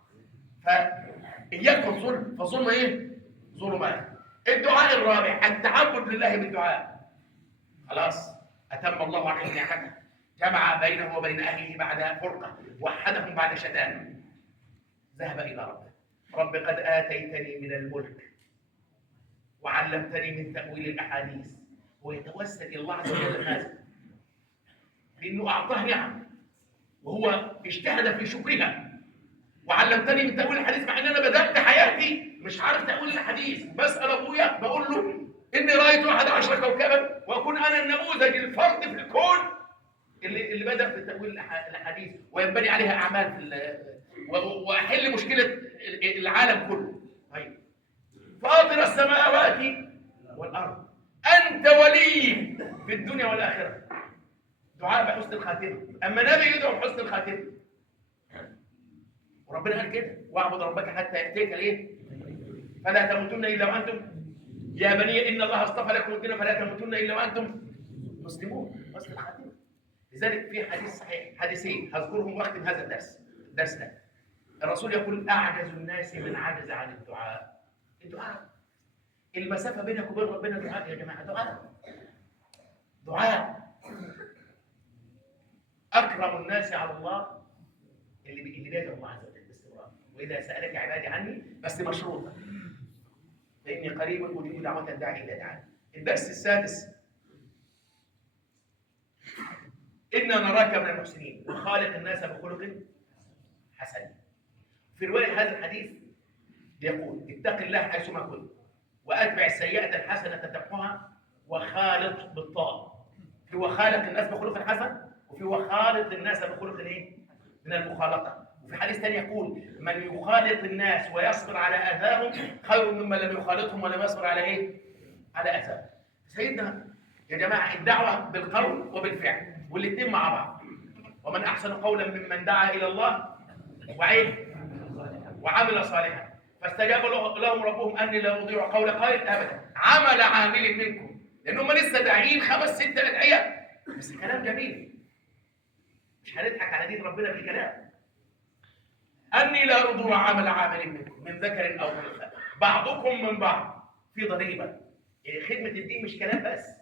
فاياك والظلم، فالظلم ايه؟ ظلمات. الدعاء الرابع التعبد لله بالدعاء. خلاص اتم الله عليه نعمته، جمع بينه وبين اهله بعد فرقه، وحدهم بعد شتان، ذهب الى ربه. رب قد اتيتني من الملك وعلمتني من تاويل الاحاديث. ويتوسل الى الله عز وجل هذا لانه اعطاه نعم وهو اجتهد في شكرها. وعلمتني من تاويل الحديث، مع ان انا بدات حياتي مش عارف تاويل الحديث. بسال ابويا بقول له اني رايت 11 كوكبا واكون انا النموذج الفرد في الكون اللي بدا في تاويل الاحاديث وينبني عليها اعمال واحل مشكله العالم كله. طيب فاطر السماوات والارض انت ولي في الدنيا والاخره. دعاء بحسن الخاتمه، اما نبي يدعو بحسن الخاتمه. وربنا قال كده واعبد ربك حتى ياتيك الايه؟ فلا تموتن الا وانتم يا بني ان الله اصطفى لكم الدين فلا تموتن الا وانتم مسلمون. حسن الخاتمه. لذلك في حديث صحيح، حديثين هذكرهم واختم هذا الدرس ده. الرسول يقول اعجز الناس من عجز عن الدعاء. الدعاء المسافه بينك وبين ربنا دعاء يا جماعه، دعاء. اكرم الناس على الله اللي بيدعو الله عز وجل باستمرار. واذا سالك عبادي عني، بس مشروطه، فاني قريب اجيب دعوه الداعي اذا دعاني. الدرس السادس انا نراك من المحسنين وخالق الناس بخلق حسن. في روايه هذا الحديث يقول اتق الله حيثما كنت واتبع السيئه الحسنه تمحها وخالط بالطاعه. في وخالق الناس بخلق حسن، وفي وخالط الناس بخلق ايه؟ من المخالطه. وفي حديث ثاني يقول من يخالط الناس ويصبر على اذاهم خير ممن لم يخالطهم ولم يصبر على ايه؟ على اذاهم. سيدنا يا جماعه الدعوه بالقول وبالفعل والاثنين مع بعض. ومن احسن قولا ممن دعا الى الله وعمل صالحا فاستجاب لهم ربهم اني لا اضيع قول قائل ابدا عمل عامل منكم، لان هم لسه داعيين 5 6 ادعيه بس كلام جميل. مش هنضحك على دين ربنا بالكلام. اني لا اضيع عمل عامل منكم من ذكر او انثى بعضكم من بعض في ضريبه. خدمه الدين مش كلام بس،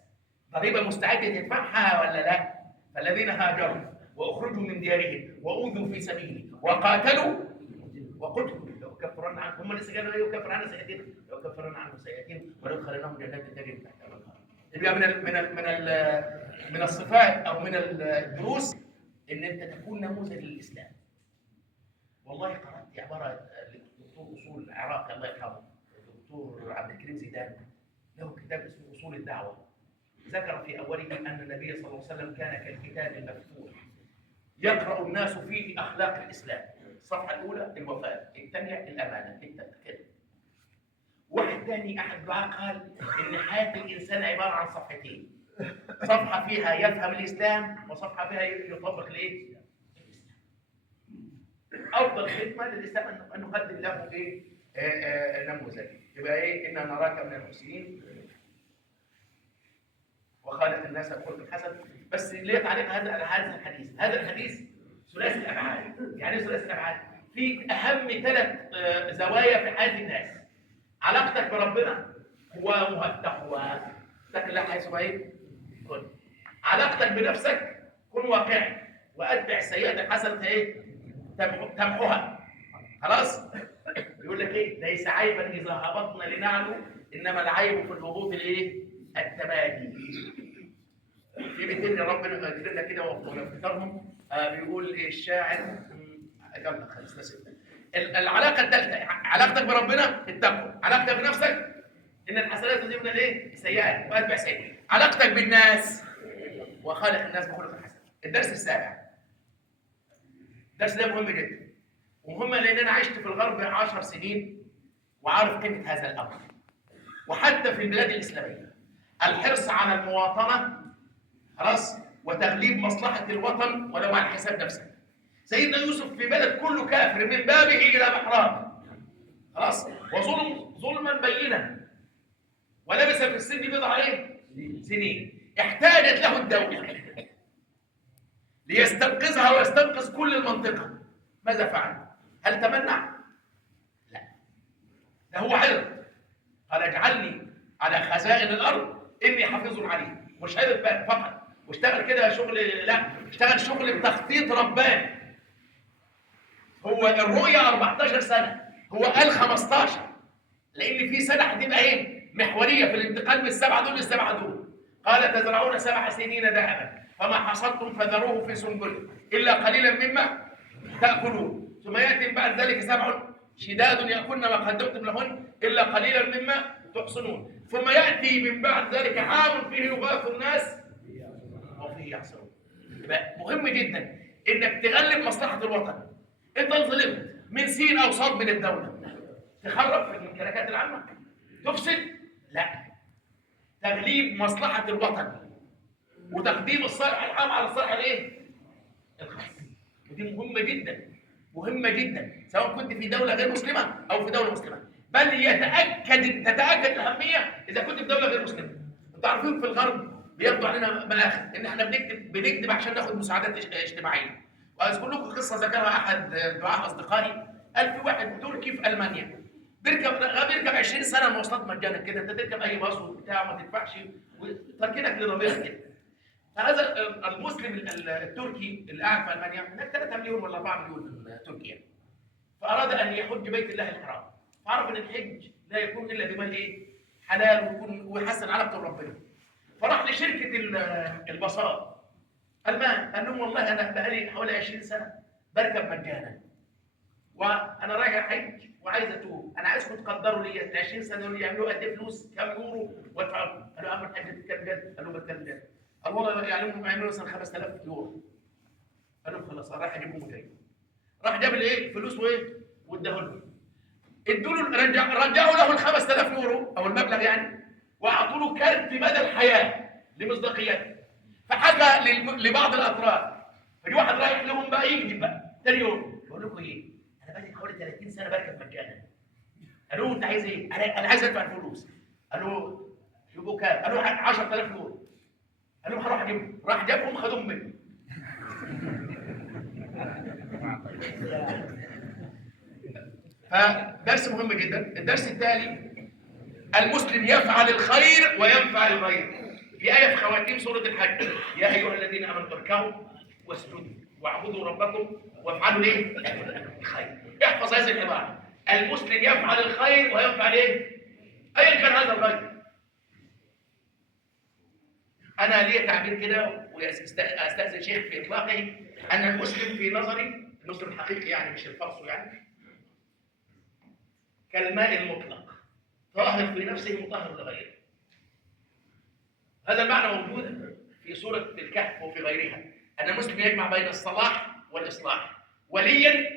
ضريبه مستعد تدفعها ولا لا؟ فالذين هاجروا واخرجوا من ديارهم واوذوا في سبيلي وقاتلوا وقتلوا لأكفرن عنهم، هم لسه قالوا ايه؟ يكفر عنا سيئاتهم، لأكفرن عنهم سيئاتهم ولأدخلنهم جنات تجري من تحتها الأنهار. يبقى من الصفات او من الدروس ان انت تكون نموذج للاسلام. والله قرات عباره للدكتور اصول العراقي الله يرحمه الدكتور عبد الكريم زيدان، له كتاب اسمه اصول الدعوه. ذكر في اوله ان النبي صلى الله عليه وسلم كان كالكتاب المفتوح يقرا الناس فيه اخلاق الاسلام. الصفحه الاولى الوفاء، الثانيه الامانه، الثالثه كده. واحد ثاني احد الدعاء قال ان حياه الانسان عباره عن صفحتين، صفحه فيها يفهم الاسلام وصفحه فيها يطبق الايه؟ افضل خدمه للاسلام ان نقدم له ايه؟ نموذج. يبقى ايه؟ انا نراك من المحسنين وخالق الناس بخلق الحسن. بس ليه تعليق هذا الحديث؟ هذا الحديث ثلاثي الابعاد. يعني ايه ثلاثي الابعاد؟ في اهم 3 زوايا في حياه الناس. علاقتك بربنا هو التقوى، اتق الله حيث ما كن. علاقتك بنفسك كن واقعي واتبع السيئه الحسنه ايه؟ تمحها. خلاص؟ يقول لك ايه؟ ليس عيبا اذا هبطنا لنعلو انما العيب في الهبوط الايه؟ التمادي. في بيتين ربنا يكرمنا كده ونفتكرهم. بيقول ايه الشاعر؟ يلا خلصنا 6. العلاقه الثالثه علاقتك بربنا التقوى، علاقتك بنفسك ان الحسنات تذهبن الايه؟ السيئات واتبع السيئات، علاقتك بالناس وخالق الناس بخلق الحسن. الدرس السابع، الدرس ده مهم جدا ومهم لان انا عشت في الغرب 10 سنين وعارف قيمة هذا الأمر. وحتى في البلاد الإسلامية الحرص على المواطنة خلاص وتغليب مصلحة الوطن ولو على حساب نفسك. سيدنا يوسف في بلد كله كافر من بابه إلى محرابه خلاص، ظلما بينا، ولبس في السجن بضع سنين. احتاجت له الدولة ليستنقذها ويستنقذ كل المنطقة. ماذا فعل؟ هل تمنع؟ لا، ده هو عرض، قال اجعلني على خزائن الأرض إني حفيظ عليم. مش عرض فقط واشتغل كده شغل، لا، اشتغل شغل بتخطيط رباني. هو الرؤية 14 سنة، هو قال 15، لأن في سنة هتبقى محورية في الانتقال من السبعة دول للسبعة دول. قال تزرعون 7 سنين دأبا فما حصدتم فذروه في سنبله إلا قليلا مما تأكلون ثم يأتي بعد ذلك 7 شداد يأكلن ما قدمتم لهن إلا قليلا مما تحصنون ثم يأتي من بعد ذلك عام فيه يغاث الناس وفيه يعصرون. مهم جدا إنك تغلب مصلحة الوطن. أنت ظلمت من سين أو صاد من الدولة، تخرب في الممتلكات العامة، تفسد؟ لا، تغليب مصلحة الوطن وتقديم الصالح العام على الصالح الخاص. ودي مهمة جدا، مهمة جدا، سواء كنت في دولة غير مسلمة أو في دولة مسلمة، بل تتأكد الأهمية إذا كنت في دولة غير مسلمة. أنتوا عارفين في الغرب بياخدوا علينا مآخذ إن إحنا بنكذب عشان ناخد مساعدات اجتماعية. وأذكر لكم قصة ذكرها أحد دعاة أصدقائي. قال في واحد تركي في ألمانيا بيركب 20 سنة مواصلات مجانا كده، أنت تركب أي باص وبتاع ما تدفعش وتركنك لضميرك كده. فهذا المسلم التركي اللي قاعد في ألمانيا هناك 3 مليون ولا 4 مليون تركيا، فأراد أن يحج بيت الله الحرام، فعرف أن الحج لا يكون إلا بمال حلال ويحسن علاقته بربنا. فراح لشركة الباصات ألمان، قال لهم والله أنا بقالي حوالي 20 سنة بركب مجانا وأنا رايح حج وعايز أتوب، أنا عايزكم تقدروا لي ال 20 سنة دول يعملوا قد إيه فلوس، كام يورو وادفعوا. قالوا أمر الحج بتتكلم جد؟ قال له بتكلم جد. قال والله يعملوا مثلا 5000 يورو. قال لهم خلاص رايح أجيبهم وجاي. راح جاب فلوس واداه لهم. ادوا له رجعوا له ال 5000 يورو أو المبلغ يعني، وأعطوا له كارت مدى الحياة لمصداقيته. فحكى لبعض الأطراف، فجي واحد رايح لهم بقى يكذب بقى تاني يوم، يقول لكم أنا بقالي حوالي 30 سنة بركب مجانا. قالوا أنت عايز إيه؟ أنا عايز أدفع الفلوس. قالوا يبقوا كام؟ قالوا 10000 يورو. قال لهم هروح أجيبهم. راح جابهم خدوهم منه. فدرس مهم جدا. الدرس التالي: المسلم يفعل الخير وينفع الغير. في آية في خواتيم سورة الحج: يا أيها الذين آمنوا اركعوا واسجدوا واعبدوا ربكم وافعلوا الخير. احفظ هذه العبارة: المسلم يفعل الخير وينفع أيا كان هذا الغير. أنا لي تعبير كده وأستأذن شيخ في إطلاقه، أن المسلم في نظري، المسلم الحقيقي يعني مش الفرص يعني، كالماء المطلق، طاهر في نفسه مطهر لغيره. هذا المعنى موجود في سورة الكهف وفي غيرها، أن المسلم يجمع بين الصلاح والإصلاح، وليا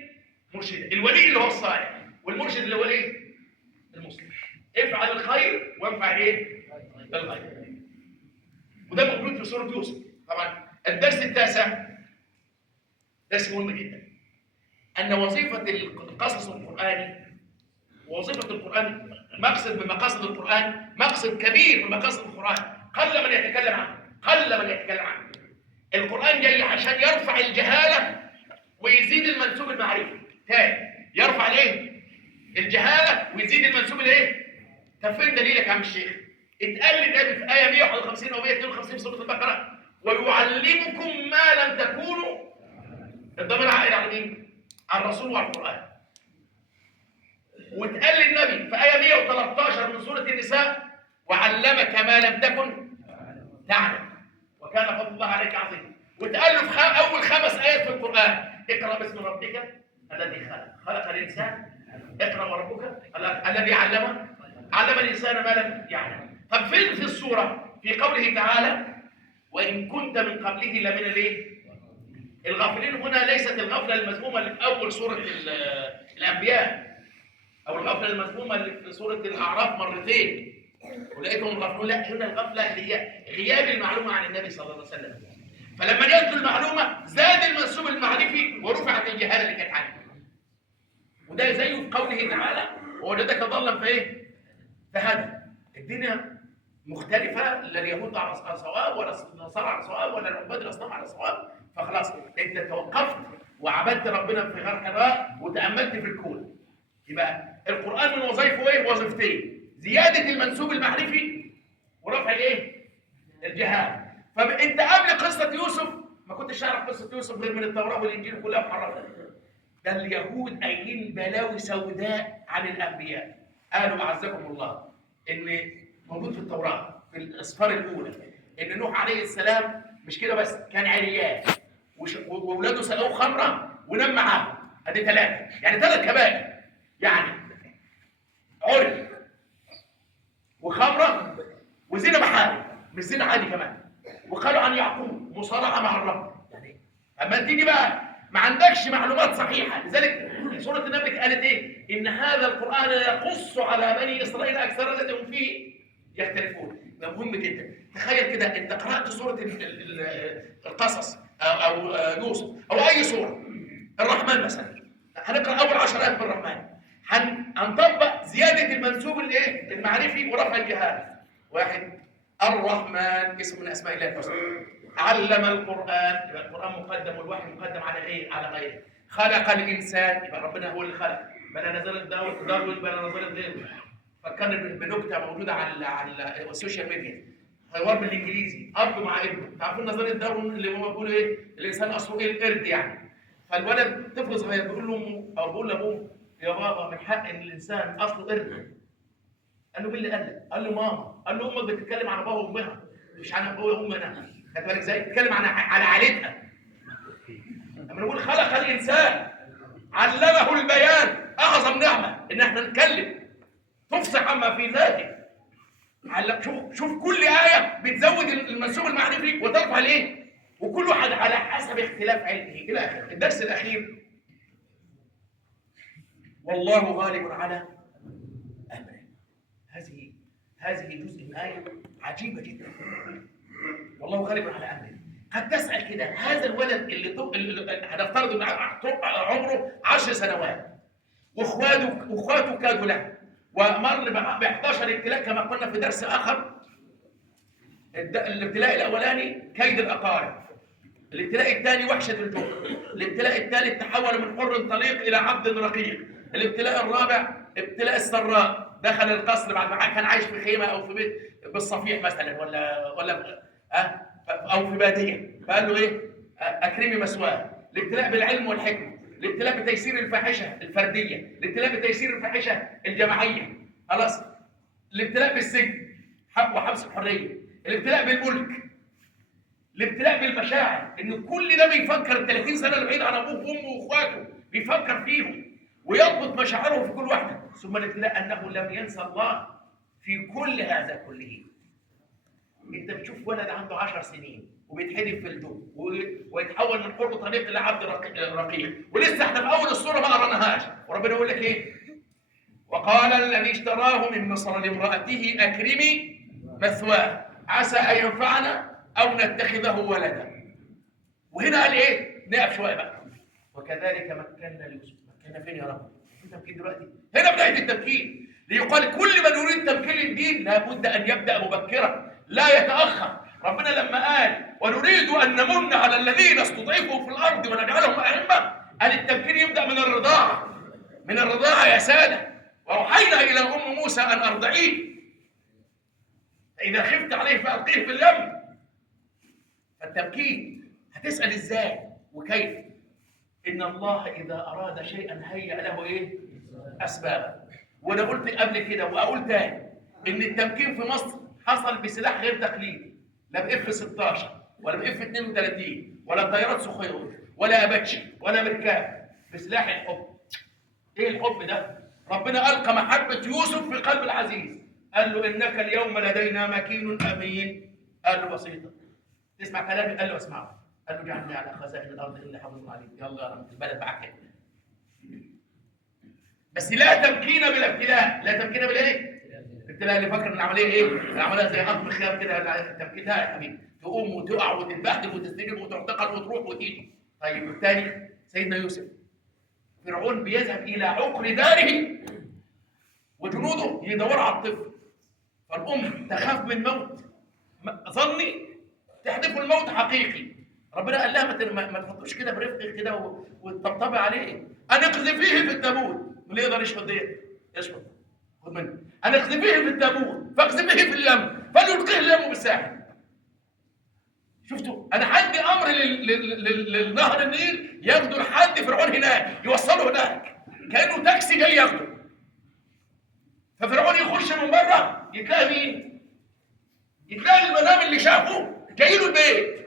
مرشدا. الولي اللي هو الصالح، والمرشد اللي هو المسلم. افعل الخير وانفع الغير. وده موجود في سورة يوسف. طبعا الدرس التاسع درس مهم جدا، أن وظيفة القصص القرآني ووظيفة القرآن مقصد من مقاصد القرآن، مقصد كبير من مقاصد القرآن، قل من يتكلم عنه. القرآن جاي عشان يرفع الجهالة ويزيد المنسوب المعرفي. تاني، يرفع الجهالة ويزيد المنسوب طب فين دليلك يا عم الشيخ؟ اتقال للنبي في آية 151 أو 152 في سورة البقرة: ويعلمكم ما لم تكونوا. الضمير عائد على مين؟ على الرسول وعلى القرآن. واتقال للنبي في آية 113 من سورة النساء: وعلمك ما لم تكن تعلم وكان فضل الله عليك عظيما. واتقال له في أول 5 آيات في القرآن: اقرأ باسم ربك الذي خلق الإنسان، اقرأ وربك الذي علم الإنسان ما لم يعلم. طب فين في السورة؟ في قوله تعالى: وإن كنت من قبله لمن الغافلين. هنا ليست الغفلة المذمومة اللي في أول سورة الأنبياء، او الغفله المذمومه اللي في سوره الاعراف مرتين ولقيتهم غفلون. لا، هنا الغفله اللي هي غياب المعلومه عن النبي صلى الله عليه وسلم. فلما جاءت المعلومه زاد المنسوب المعرفي ورفعت الجهاله اللي كانت عنه. وده زيه في قوله تعالى ووجدك ضالا فايه؟ فهدى. الدنيا مختلفه، لا اليهود على صواب ولا النصارى على صواب ولا العباد الاصنام على صواب. فخلاص انت توقفت وعبدت ربنا في غار حراء وتاملت في الكون. يبقى القران من وظائفه ايه؟ وظيفتين: زياده المنسوب المعرفي ورفع الايه؟ الجهال. فانت قبل قصه يوسف ما كنتش تعرف قصه يوسف غير من التوراه والانجيل كلها محرفه. ده اليهود قايلين بلاوي سوداء عن الانبياء. قالوا اعزكم الله ان موجود في التوراه في الاسفار الاولى ان نوح عليه السلام مش كده بس، كان عريان واولاده سقوه خمره ونام معاهم. ادي ثلاثه، يعني ثلاث كبائر، يعني عري وخمره وزنا محارم، مش زنا عادي كمان. وقالوا عن يعقوب مصارعه مع الرب. يعني اما تيجي بقى ما عندكش معلومات صحيحه، لذلك سوره النبي قالت ايه؟ ان هذا القران يقص على بني اسرائيل اكثر الذي هم فيه يختلفون. ده مهم جدا. تخيل كده انت قرات سوره القصص او يوسف او اي سوره، الرحمن مثلا، هنقرا اول 10 ايات من الرحمن، هنطبق زياده المنسوب الايه؟ المعرفي ورفع الجهال. واحد، الرحمن اسم من اسماء الله الحسنى. علم القران، يبقى القران مقدم والوحي مقدم على غيره. خلق الانسان، يبقى ربنا هو اللي خلق. بلا نزلت داروين بلا نزلت غيره. فكان بنكته موجوده على السوشيال ميديا، حوار بالانجليزي اب مع ابنه. تعرفون نظريه داروين اللي هو بيقول ايه؟ الانسان اصله ايه؟ القرد يعني. فالولد طفل صغير بيقول له او بيقول لابوه يا بابا من حق ان الانسان اصله قرد. قال له مين اللي قال لك؟ قال له ماما. قال له امك بتتكلم عن ابوها وامها مش عن ابوها وامنا. خدت بالك ازاي؟ بتتكلم عن عائلتها. لما نقول خلق الانسان علمه البيان، اعظم نعمه ان احنا نتكلم تفصح عما في ذاته. شوف كل ايه بتزود المنسوب المعرفي وترفع الايه؟ وكل واحد على حسب اختلاف علمه الى اخره. الدرس الاخير: والله غالب على امره. هذه جزء من آية عجيبة جدا. والله غالب على أمره. قد تسأل كده، هذا الولد اللي هنفترض إن عمره 10 سنوات وإخواته كادوا له ومر ب 11 ابتلاء كما قلنا في درس آخر. الابتلاء الأولاني كيد الأقارب، الابتلاء الثاني وحشة الجوع، الابتلاء الثالث تحول من حر طليق إلى عبد رقيق، الابتلاء الرابع ابتلاء السراء، دخل القصر بعد ما كان عايش في خيمه او في بيت بالصفيح مثلا ولا او في باديه، فقال له ايه؟ اكرمي مثواه. الابتلاء بالعلم والحكمه، الابتلاء بتيسير الفاحشه الفرديه، الابتلاء بتيسير الفاحشه الجماعيه، خلاص، الابتلاء بالسجن وحبس الحريه، الابتلاء بالملك، الابتلاء بالمشاعر، ان كل ده بيفكر ال 30 سنه اللي بعيد عن ابوه وامه واخواته بيفكر فيهم ويضبط مشاعره في كل واحده. ثم الابتلاء انه لم ينسى الله في كل هذا كله. انت بتشوف ولد عنده 10 سنين وبيتحدف في الجو ويتحول من حر طريق الى عبد رقيق، ولسه احنا في اول الصوره ما قرناهاش، وربنا يقول لك ايه؟ وقال الذي اشتراه من مصر لامراته اكرمي مثواه عسى ان ينفعنا او نتخذه ولدا. وهنا قال ايه؟ نقف شويه بقى. وكذلك مكنا ليوسف. مكنا فين يا رب؟ في تمكين دلوقتي؟ هنا بدايه التمكين، ليقال كل من يريد تمكين الدين لابد ان يبدا مبكرا لا يتاخر. ربنا لما قال ونريد ان نمن على الذين استضعفوا في الارض ونجعلهم ائمه، قال التمكين يبدا من الرضاعه. من الرضاعه يا ساده. واوحينا الى ام موسى ان ارضعيه فاذا خفت عليه فالقيه في اليم. فالتمكين هتسال ازاي وكيف؟ ان الله اذا اراد شيئا هيأ له ايه؟ اسبابا. وانا قلت قبل كده واقول تاني ان التمكين في مصر حصل بسلاح غير تقليدي، لا باف 16 ولا باف 32 ولا طيارات سخوي ولا اباتشي ولا مركاب، بسلاح الحب. ايه الحب ده؟ ربنا القى محبه يوسف في قلب العزيز، قال له انك اليوم لدينا مكين امين. قال له بسيطه، تسمع كلامي؟ قال له اسمعه. قال له جعلني على خزائن الارض اني حافظ عليك. يلا يا رب البلد معاك. بس لا تمكين بلا ابتلاء، لا تمكين بالايه؟ الابتلاء اللي فاكر ان العمليه ايه؟ العمليه زي قطم خيام كده، التمكين لا يا حبيبي، تقوم وتقع وتتبهدل وتستجيب وتعتقل وتروح وتيجي. طيب الثاني سيدنا يوسف، فرعون بيذهب الى عقر داره وجنوده يدوروا على الطفل، فالام تخاف من الموت ظني تحدث الموت حقيقي. ربنا قال لها ما تحطوش كده برفق كده وتطبطبي عليه، انا اقذفيه في التابوت. اللي يقدر يشفط ديت يشفط، خد مني. انا اقذفيه في التابوت فاقذفيه في اليم فليلقيه اليم بالساحل. شفتوا؟ انا عندي امر للنهر النيل ياخده لحد فرعون هناك، يوصله هناك كانه تاكسي جاي ياخده. ففرعون يخش من بره يتلاقي مين؟ يتلاقي المنام اللي شافه جاي له البيت.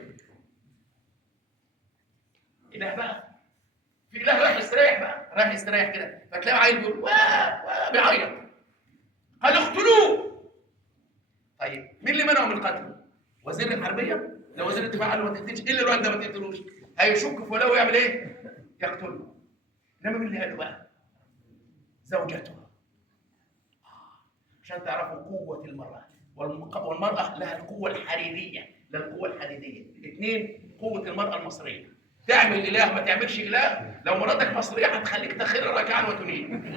اله بقى، في اله رايح يستريح بقى، رايح يستريح كده، فتلاقي عيل بيقول واه بيعيط، قال اقتلوه. طيب مين اللي منعه من قتله؟ وزير الحربيه؟ لو وزير الدفاع قال له ما تقتلش، ايه اللي الواد ده ما تقتلوش؟ هيشك في ولو يعمل ايه؟ يقتله. انما مين اللي قال له بقى؟ زوجته. عشان تعرفوا قوه المراه، والمراه لها القوه الحديديه، لا القوه الحديديه. اثنين، قوه المراه المصريه، تعمل اله ما تعملش اله، لو مراتك مصريه هتخليك تخر راكعا وتنيب.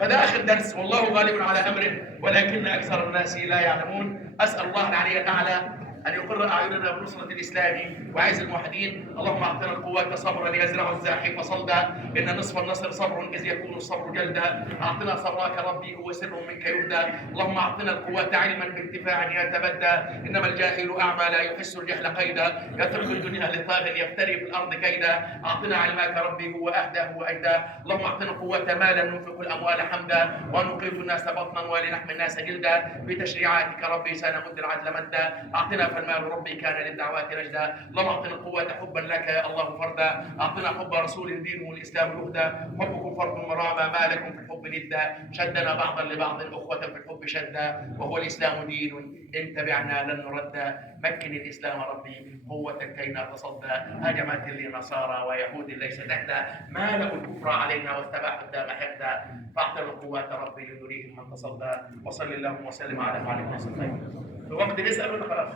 فده اخر درس، والله غالب على امره ولكن اكثر الناس لا يعلمون. اسال الله العلي الاعلى ان يقر اعيننا بنصره الاسلام وعز الموحدين. اللهم اعطنا القوه صبرا يزرع الزاحف صلدا، ان نصف النصر صبر اذ يكون الصبر جلدا. اعطنا صبرك ربي هو سر منك يهدى. اللهم اعطنا القوه علما بانتفاع يتبدى، انما الجاهل اعمى لا يحس الجهل قيدا، يترك الدنيا لطاغ يفتري في الارض كيدا. اعطنا علمك ربي هو اهدى هو اجدى. اللهم اعطنا قوه مالا ننفق الاموال حمدا، ونقيت الناس بطنا ولنحمي الناس جلدا. بتشريعاتك ربي سنمد العدل مدا، اعطنا فالمال ربي كان للدعوات رجدا. اللهم اعطنا القوه حبا لك يا الله فردا، اعطنا حب رسول دينه الاسلام الهدى. حبكم فرد مرامى، ما لكم في الحب ندا، شدنا بعضا لبعض اخوه في الحب شدا، وهو الاسلام دين ان تبعنا لن نرد. مكن الاسلام ربي قوه كي نتصدى، هجمت لنصارى ويهود ليس تهدى، مالوا الكفر علينا واتبعوا الدام حقدا، فاعطنا القوات ربي لنريهم من تصدى. وصل اللهم وسلم على خالق وصفين. في وقت نسال ولا خلاص؟